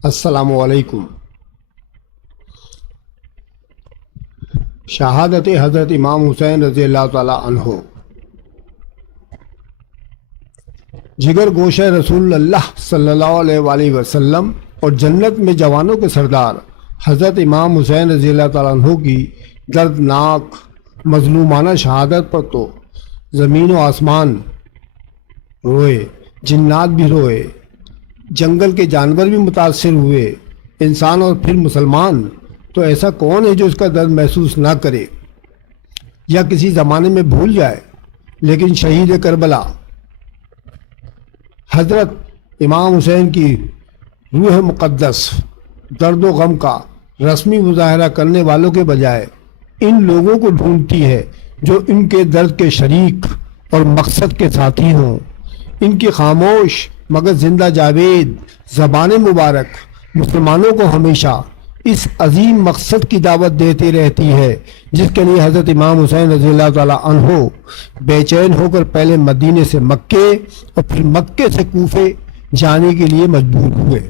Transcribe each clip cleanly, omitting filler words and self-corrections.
السلام علیکم۔ شہادت حضرت امام حسین رضی اللہ تعالیٰ عنہ۔ جگر گوشہ رسول اللہ صلی اللہ علیہ وآلہ وسلم اور جنت میں جوانوں کے سردار حضرت امام حسین رضی اللہ تعالیٰ عنہ کی دردناک مظلومانہ شہادت پر تو زمین و آسمان روئے، جنات بھی روئے، جنگل کے جانور بھی متاثر ہوئے، انسان اور پھر مسلمان تو ایسا کون ہے جو اس کا درد محسوس نہ کرے یا کسی زمانے میں بھول جائے۔ لیکن شہید کربلا حضرت امام حسین کی روح مقدس درد و غم کا رسمی مظاہرہ کرنے والوں کے بجائے ان لوگوں کو ڈھونڈتی ہے جو ان کے درد کے شریک اور مقصد کے ساتھی ہوں۔ ان کی خاموش مگر زندہ جاوید زبان مبارک مسلمانوں کو ہمیشہ اس عظیم مقصد کی دعوت دیتی رہتی ہے جس کے لیے حضرت امام حسین رضی اللہ تعالیٰ عنہ بے چین ہو کر پہلے مدینے سے مکے اور پھر مکے سے کوفے جانے کے لیے مجبور ہوئے،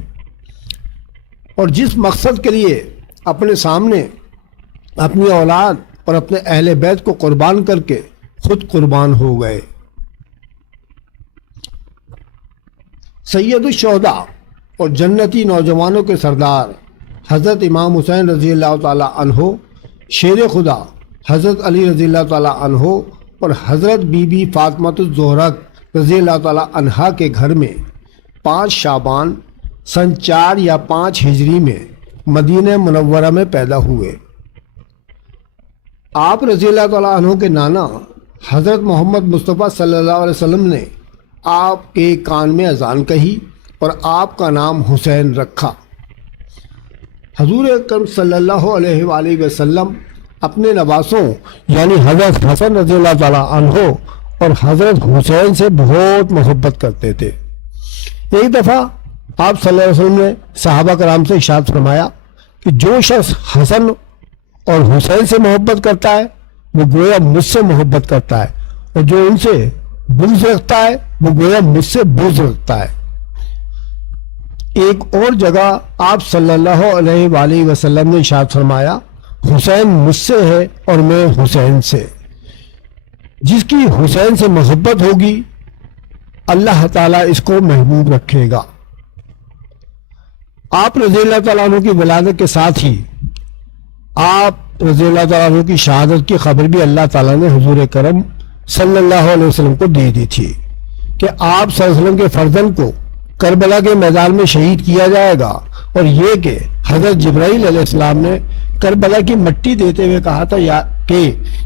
اور جس مقصد کے لیے اپنے سامنے اپنی اولاد اور اپنے اہل بیت کو قربان کر کے خود قربان ہو گئے۔ سید الشہداء اور جنتی نوجوانوں کے سردار حضرت امام حسین رضی اللہ تعالیٰ عنہ، شیر خدا حضرت علی رضی اللہ تعالیٰ عنہ اور حضرت بی بی فاطمہ الزہرا رضی اللہ تعالیٰ عنہا کے گھر میں 5 شعبان سن 4 یا 5 ہجری میں مدینہ منورہ میں پیدا ہوئے۔ آپ رضی اللہ تعالیٰ عنہ کے نانا حضرت محمد مصطفیٰ صلی اللہ علیہ وسلم نے آپ کے کان میں اذان کہی اور آپ کا نام حسین رکھا۔ حضور اکرم صلی اللہ علیہ وآلہ وسلم اپنے نواسوں یعنی حضرت حسن رضی اللہ تعالیٰ عنہ اور حضرت حسین سے بہت محبت کرتے تھے۔ ایک دفعہ آپ صلی اللہ علیہ وسلم نے صحابہ کرام سے ارشاد فرمایا کہ جو شخص حسن اور حسین سے محبت کرتا ہے وہ گویا مجھ سے محبت کرتا ہے، اور جو ان سے بغض رکھتا ہے وہ گویا مجھ سے بغض رکھتا ہے۔ ایک اور جگہ آپ صلی اللہ علیہ وآلہ وسلم نے ارشاد فرمایا حسین مجھ سے ہے اور میں حسین سے۔ جس کی حسین سے محبت ہوگی اللہ تعالیٰ اس کو محبوب رکھے گا۔ آپ رضی اللہ تعالیٰ عنہ کی ولادت کے ساتھ ہی آپ رضی اللہ تعالیٰ عنہ کی شہادت کی خبر بھی اللہ تعالیٰ نے حضور کرم صلی اللہ علیہ وسلم کو دے دی تھی کہ آپ صلی اللہ علیہ وسلم کے فرزند کو کربلا کے میدان میں شہید کیا جائے گا، اور یہ کہ حضرت جبرائیل علیہ السلام نے کربلا کی مٹی دیتے ہوئے کہا تھا کہ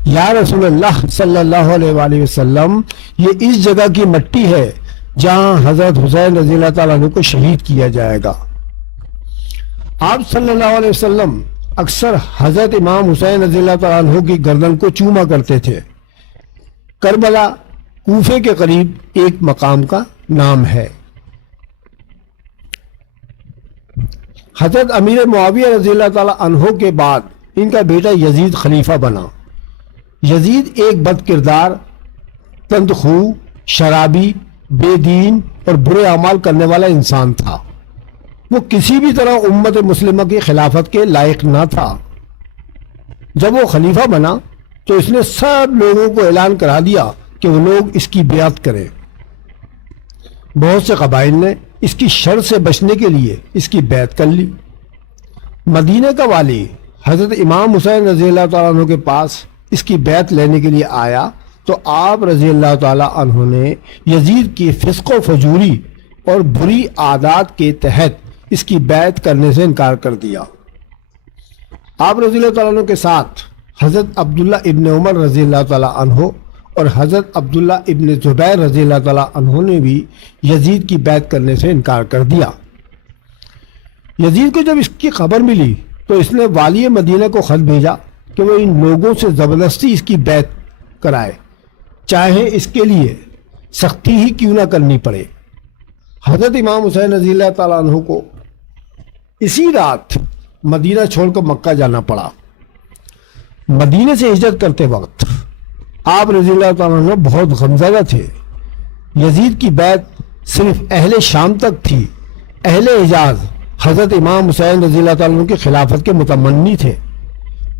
یا رسول اللہ صلی اللہ علیہ وآلہ وسلم یہ اس جگہ کی مٹی ہے جہاں حضرت حسین رضی اللہ تعالیٰ عنہ کو شہید کیا جائے گا۔ آپ صلی اللہ علیہ وسلم اکثر حضرت امام حسین رضی اللہ تعالیٰ عنہ کی گردن کو چوما کرتے تھے۔ کربلا کوفے کے قریب ایک مقام کا نام ہے۔ حضرت امیر معاویہ رضی اللہ تعالیٰ عنہ کے بعد ان کا بیٹا یزید خلیفہ بنا۔ یزید ایک بد کردار، تندخو، شرابی، بے دین اور برے اعمال کرنے والا انسان تھا۔ وہ کسی بھی طرح امت مسلمہ کی خلافت کے لائق نہ تھا۔ جب وہ خلیفہ بنا تو اس نے سب لوگوں کو اعلان کرا دیا کہ وہ لوگ اس کی بیعت کریں۔ بہت سے قبائل نے اس کی شر سے بچنے کے لیے اس کی بیعت کر لی۔ مدینہ کا والی حضرت امام حسین رضی اللہ تعالیٰ عنہ کے پاس اس کی بیعت لینے کے لیے آیا تو آپ رضی اللہ تعالیٰ عنہ نے یزید کی فسق و فجوری اور بری عادات کے تحت اس کی بیعت کرنے سے انکار کر دیا۔ آپ رضی اللہ تعالیٰ عنہ کے ساتھ حضرت عبداللہ ابن عمر رضی اللہ تعالیٰ عنہ اور حضرت عبداللہ ابن زبیر رضی اللہ تعالیٰ عنہ نے بھی یزید کی بیعت کرنے سے انکار کر دیا۔ یزید کو جب اس کی خبر ملی تو اس نے والی مدینہ کو خط بھیجا کہ وہ ان لوگوں سے زبردستی اس کی بیعت کرائے، چاہے اس کے لیے سختی ہی کیوں نہ کرنی پڑے۔ حضرت امام حسین رضی اللہ تعالیٰ عنہ کو اسی رات مدینہ چھوڑ کر مکہ جانا پڑا۔ مدینہ سے ہجرت کرتے وقت آپ رضی اللہ تعالیٰ عنہ بہت غمزدہ تھے۔ یزید کی بیعت صرف اہل شام تک تھی، اہل حجاز حضرت امام حسین رضی اللہ تعالیٰ عنہ کی خلافت کے متمنی تھے۔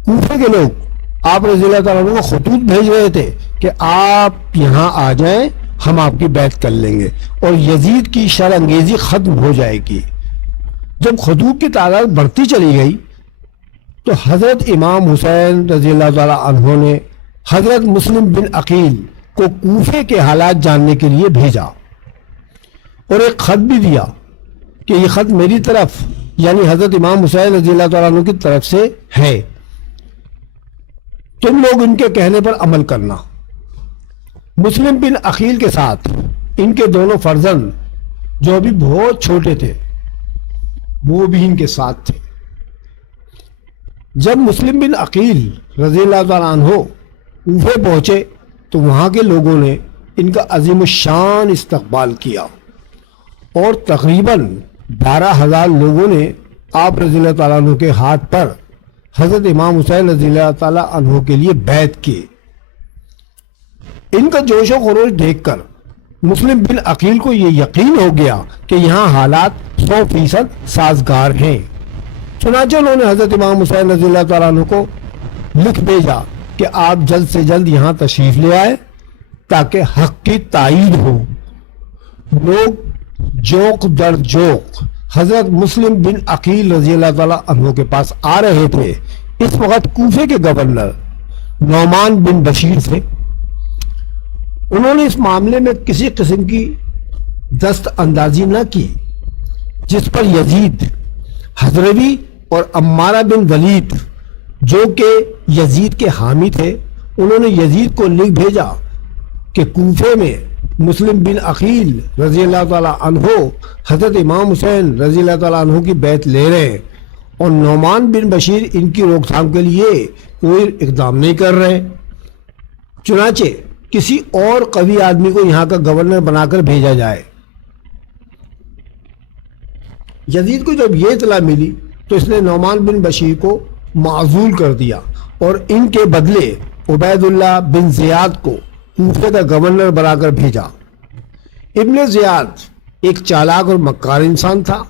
کوفے کے لوگ آپ رضی اللہ تعالیٰ عنہ کو خطوط بھیج رہے تھے کہ آپ یہاں آ جائیں، ہم آپ کی بیعت کر لیں گے اور یزید کی شر انگیزی ختم ہو جائے گی۔ جب خطوط کی تعداد بڑھتی چلی گئی تو حضرت امام حسین رضی اللہ تعالیٰ عنہ نے حضرت مسلم بن عقیل کو کوفے کے حالات جاننے کے لیے بھیجا اور ایک خط بھی دیا کہ یہ خط میری طرف یعنی حضرت امام حسین رضی اللہ تعالیٰ عنہ کی طرف سے ہے، تم لوگ ان کے کہنے پر عمل کرنا۔ مسلم بن عقیل کے ساتھ ان کے دونوں فرزند جو ابھی بہت چھوٹے تھے وہ بھی ان کے ساتھ تھے۔ جب مسلم بن عقیل رضی اللہ تعالیٰ عنہ کوفے پہنچے تو وہاں کے لوگوں نے ان کا عظیم الشان استقبال کیا اور تقریباً 12,000 لوگوں نے آپ رضی اللہ تعالیٰ عنہ کے ہاتھ پر حضرت امام حسین رضی اللہ تعالیٰ عنہ کے لیے بیعت کی۔ ان کا جوش و خروش دیکھ کر مسلم بن عقیل کو یہ یقین ہو گیا کہ یہاں حالات 100% سازگار ہیں۔ چنانچہ انہوں نے حضرت امام حسین رضی اللہ تعالیٰ عنہ کو لکھ بھیجا کہ آپ جلد سے جلد یہاں تشریف لے آئے تاکہ حق کی تائید ہو۔ لوگ جوق در جوق حضرت مسلم بن عقیل رضی اللہ تعالیٰ عنہ کے پاس آ رہے تھے۔ اس وقت کوفے کے گورنر نعمان بن بشیر تھے۔ انہوں نے اس معاملے میں کسی قسم کی دست اندازی نہ کی، جس پر یزید حضروی اور عمارہ بن ولید جو کہ یزید کے حامی تھے انہوں نے یزید کو لکھ بھیجا کہ کوفے میں مسلم بن عقیل رضی اللہ تعالیٰ عنہ حضرت امام حسین رضی اللہ تعالیٰ عنہ کی بیعت لے رہے ہیں اور نعمان بن بشیر ان کی روک تھام کے لیے کوئی اقدام نہیں کر رہے۔ چنانچہ کسی اور قوی آدمی کو یہاں کا گورنر بنا کر بھیجا جائے۔ یزید کو جب یہ اطلاع ملی تو اس نے نعمان بن بشیر کو معزول کر دیا اور ان کے بدلے عبید اللہ بن زیاد کو کوفے کا گورنر بنا کر بھیجا۔ ابن زیاد ایک چالاک اور مکار انسان تھا۔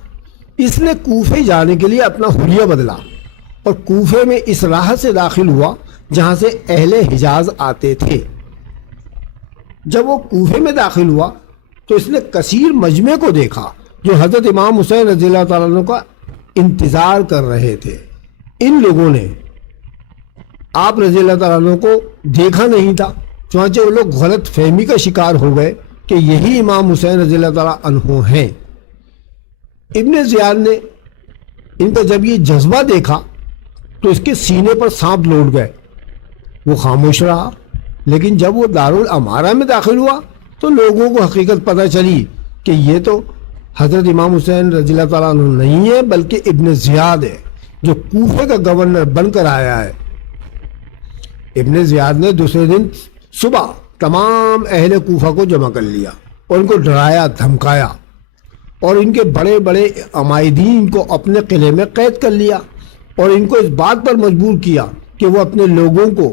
اس نے کوفے جانے کے لیے اپنا حلیہ بدلا اور کوفے میں اس راہ سے داخل ہوا جہاں سے اہل حجاز آتے تھے۔ جب وہ کوفے میں داخل ہوا تو اس نے کثیر مجمع کو دیکھا جو حضرت امام حسین رضی اللہ تعالیٰ عنہ کا انتظار کر رہے تھے۔ ان لوگوں نے آپ رضی اللہ تعالیٰ عنہ کو دیکھا نہیں تھا، چنانچہ وہ لوگ غلط فہمی کا شکار ہو گئے کہ یہی امام حسین رضی اللہ تعالیٰ عنہ ہیں۔ ابن زیاد نے ان کا جب یہ جذبہ دیکھا تو اس کے سینے پر سانپ لوٹ گئے۔ وہ خاموش رہا، لیکن جب وہ دارالعمارہ میں داخل ہوا تو لوگوں کو حقیقت پتہ چلی کہ یہ تو حضرت امام حسین رضی اللہ تعالیٰ عنہ نہیں ہے بلکہ ابن زیاد ہے جو کوفے کا گورنر بن کر آیا ہے۔ ابن زیاد نے دوسرے دن صبح تمام اہل کوفہ کو جمع کر لیا اور ان کو ڈرایا دھمکایا اور ان کے بڑے بڑے عمائدین کو اپنے قلعے میں قید کر لیا اور ان کو اس بات پر مجبور کیا کہ وہ اپنے لوگوں کو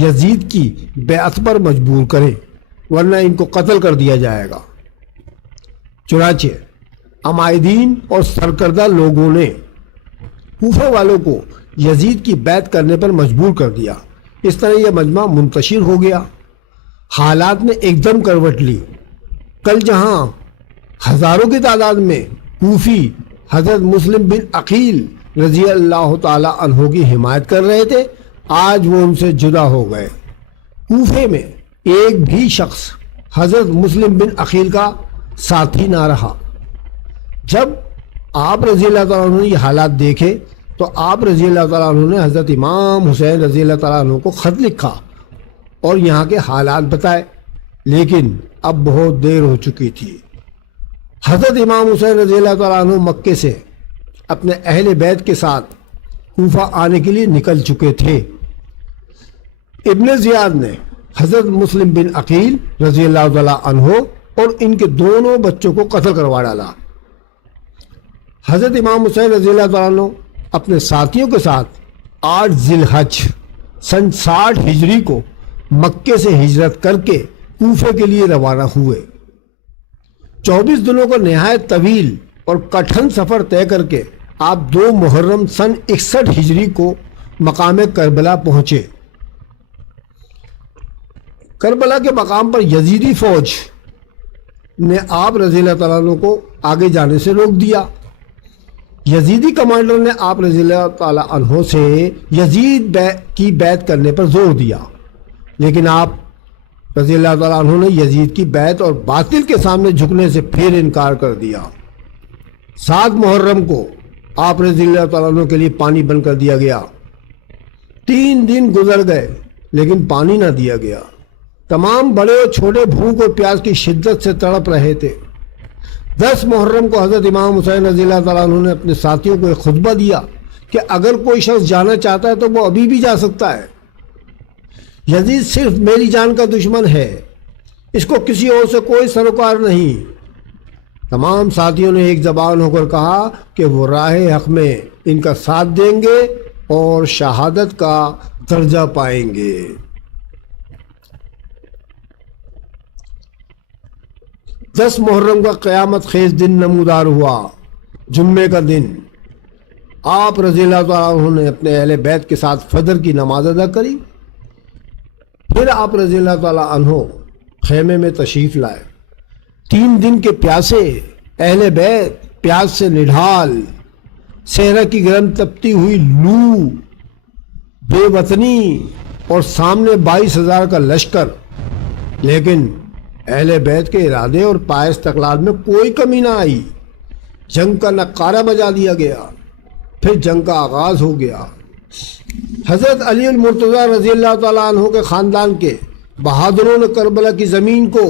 یزید کی بیعت پر مجبور کریں ورنہ ان کو قتل کر دیا جائے گا۔ چنانچہ عمائدین اور سرکردہ لوگوں نے کوفہ والوں کو یزید کی بیعت کرنے پر مجبور کر دیا۔ اس طرح یہ مجمع منتشر ہو گیا۔ حالات نے ایک دم کروٹ لی۔ کل جہاں ہزاروں کی تعداد میں کوفی حضرت مسلم بن عقیل رضی اللہ تعالی عنہ کی حمایت کر رہے تھے، آج وہ ان سے جدا ہو گئے۔ کوفے میں ایک بھی شخص حضرت مسلم بن عقیل کا ساتھی نہ رہا۔ جب آپ رضی اللہ تعالیٰ عنہ نے یہ حالات دیکھے تو آپ رضی اللہ تعالیٰ عنہ نے حضرت امام حسین رضی اللہ تعالیٰ عنہ کو خط لکھا اور یہاں کے حالات بتائے، لیکن اب بہت دیر ہو چکی تھی۔ حضرت امام حسین رضی اللہ تعالیٰ عنہ مکے سے اپنے اہل بیت کے ساتھ کوفہ آنے کے لیے نکل چکے تھے۔ ابن زیاد نے حضرت مسلم بن عقیل رضی اللہ تعالیٰ عنہ اور ان کے دونوں بچوں کو قتل کروا ڈالا۔ حضرت امام حسین رضی اللہ تعالیٰ عنہ اپنے ساتھیوں کے ساتھ 8 ذی الحج سن 60 ہجری کو مکے سے ہجرت کر کے کوفے کے لیے روانہ ہوئے۔ 24 دنوں کا نہایت طویل اور کٹھن سفر طے کر کے آپ 2 محرم سن 61 ہجری کو مقام کربلا پہنچے۔ کربلا کے مقام پر یزیدی فوج نے آپ رضی اللہ تعالیٰ عنہ کو آگے جانے سے روک دیا۔ یزیدی کمانڈر نے آپ رضی اللہ تعالیٰ عنہ سے یزید کی بیعت کرنے پر زور دیا، لیکن آپ رضی اللہ تعالیٰ عنہ نے یزید کی بیعت اور باطل کے سامنے جھکنے سے پھر انکار کر دیا۔ 7 محرم کو آپ رضی اللہ تعالیٰ عنہ کے لیے پانی بند کر دیا گیا۔ 3 دن گزر گئے لیکن پانی نہ دیا گیا۔ تمام بڑے اور چھوٹے بھوک اور پیاس کی شدت سے تڑپ رہے تھے۔ 10 محرم کو حضرت امام حسین رضی اللہ تعالیٰ عنہ نے اپنے ساتھیوں کو ایک خطبہ دیا کہ اگر کوئی شخص جانا چاہتا ہے تو وہ ابھی بھی جا سکتا ہے۔ یزید صرف میری جان کا دشمن ہے، اس کو کسی اور سے کوئی سروکار نہیں۔ تمام ساتھیوں نے ایک زبان ہو کر کہا کہ وہ راہ حق میں ان کا ساتھ دیں گے اور شہادت کا درجہ پائیں گے۔ 10 محرم کا قیامت خیز دن نمودار ہوا، جمعے کا دن۔ آپ رضی اللہ تعالیٰ عنہ نے اپنے اہل بیت کے ساتھ فجر کی نماز ادا کری۔ پھر آپ رضی اللہ تعالیٰ عنہ خیمے میں تشریف لائے۔ 3 دن کے پیاسے اہل بیت، پیاس سے نڈھال، صحرا کی گرم تپتی ہوئی لو، بے وطنی اور سامنے 22,000 کا لشکر، لیکن اہل بیت کے ارادے اور پائے استقلال میں کوئی کمی نہ آئی۔ جنگ کا نقارہ بجا دیا گیا، پھر جنگ کا آغاز ہو گیا۔ حضرت علی المرتضیٰ رضی اللہ تعالیٰ عنہ کے خاندان کے بہادروں نے کربلا کی زمین کو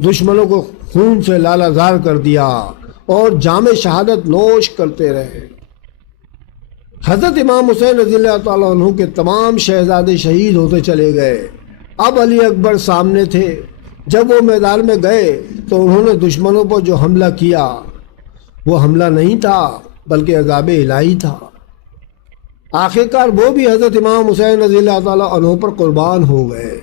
دشمنوں کو خون سے لالہ کر دیا اور جام شہادت نوش کرتے رہے۔ حضرت امام حسین رضی اللہ تعالیٰ عنہ کے تمام شہزادے شہید ہوتے چلے گئے۔ اب علی اکبر سامنے تھے۔ جب وہ میدان میں گئے تو انہوں نے دشمنوں پر جو حملہ کیا وہ حملہ نہیں تھا بلکہ عذاب الہی تھا۔ آخرکار وہ بھی حضرت امام حسین رضی اللہ تعالیٰ عنہ پر قربان ہو گئے۔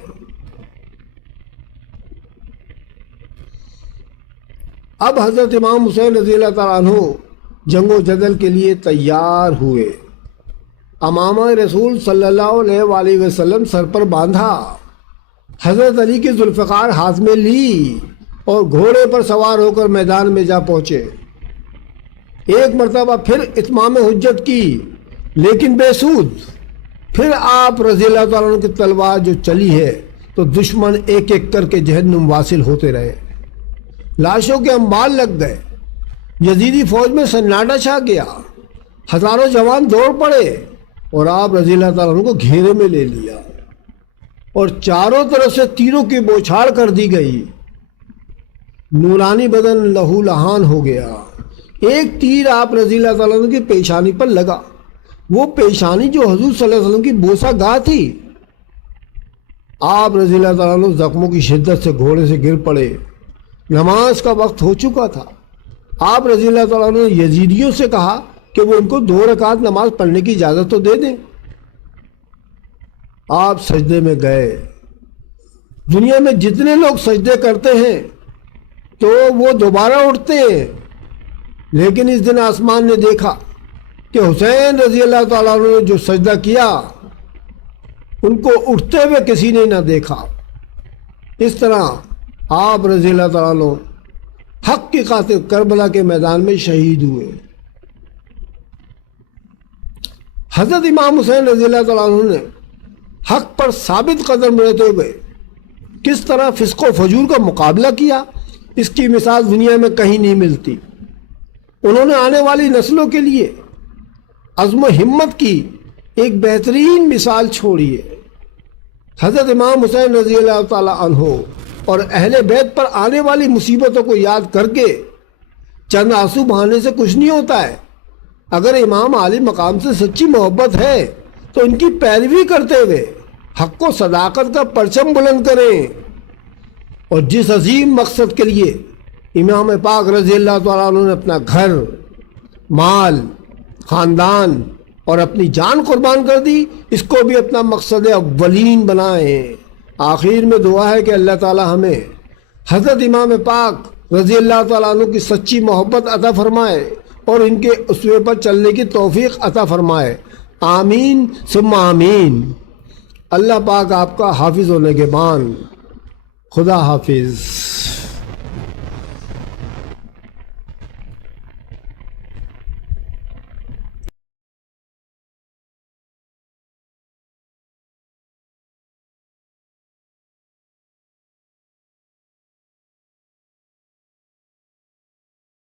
اب حضرت امام حسین رضی اللہ تعالیٰ عنہ جنگ و جدل کے لیے تیار ہوئے۔ امامہ رسول صلی اللہ علیہ وآلہ وسلم سر پر باندھا، حضرت علی کی ذوالفقار ہاتھ میں لی اور گھوڑے پر سوار ہو کر میدان میں جا پہنچے۔ ایک مرتبہ پھر اتمام حجت کی لیکن بے سود۔ پھر آپ رضی اللہ تعالیٰ عنہ کی تلوار جو چلی ہے تو دشمن ایک ایک کر کے جہنم واصل ہوتے رہے، لاشوں کے انبار لگ گئے، یزیدی فوج میں سناٹا چھا گیا، ہزاروں جوان دوڑ پڑے اور آپ رضی اللہ تعالیٰ عنہ کو گھیرے میں لے لیا اور چاروں طرف سے تیروں کی بوچھاڑ کر دی گئی۔ نورانی بدن لہو لہان ہو گیا۔ ایک تیر آپ رضی اللہ تعالیٰ عنہ کی پیشانی پر لگا، وہ پیشانی جو حضور صلی اللہ علیہ وسلم کی بوسہ گاہ تھی۔ آپ رضی اللہ تعالیٰ عنہ زخموں کی شدت سے گھوڑے سے گر پڑے۔ نماز کا وقت ہو چکا تھا۔ آپ رضی اللہ تعالیٰ عنہ نے یزیدیوں سے کہا کہ وہ ان کو 2 رکعت نماز پڑھنے کی اجازت تو دے دیں۔ آپ سجدے میں گئے۔ دنیا میں جتنے لوگ سجدے کرتے ہیں تو وہ دوبارہ اٹھتے ہیں، لیکن اس دن آسمان نے دیکھا کہ حسین رضی اللہ تعالیٰ عنہ نے جو سجدہ کیا ان کو اٹھتے ہوئے کسی نے نہ دیکھا۔ اس طرح آپ رضی اللہ تعالیٰ عنہ حق کی خاطر کربلا کے میدان میں شہید ہوئے۔ حضرت امام حسین رضی اللہ تعالیٰ عنہ نے حق پر ثابت قدم رہتے ہوئے کس طرح فسق و فجور کا مقابلہ کیا، اس کی مثال دنیا میں کہیں نہیں ملتی۔ انہوں نے آنے والی نسلوں کے لیے عزم و ہمت کی ایک بہترین مثال چھوڑی ہے۔ حضرت امام حسین رضی اللہ تعالیٰ عنہ اور اہل بیت پر آنے والی مصیبتوں کو یاد کر کے چند آنسو بہانے سے کچھ نہیں ہوتا ہے۔ اگر امام عالی مقام سے سچی محبت ہے تو ان کی پیروی کرتے ہوئے حق و صداقت کا پرچم بلند کریں، اور جس عظیم مقصد کے لیے امام پاک رضی اللہ تعالیٰ عنہ نے اپنا گھر، مال، خاندان اور اپنی جان قربان کر دی، اس کو بھی اپنا مقصد اولین بنائیں۔ آخر میں دعا ہے کہ اللہ تعالیٰ ہمیں حضرت امام پاک رضی اللہ تعالیٰ عنہ کی سچی محبت عطا فرمائے اور ان کے اسوے پر چلنے کی توفیق عطا فرمائے۔ آمین ثم آمین۔ اللہ پاک آپ کا حافظ و نگہبان۔ خدا حافظ۔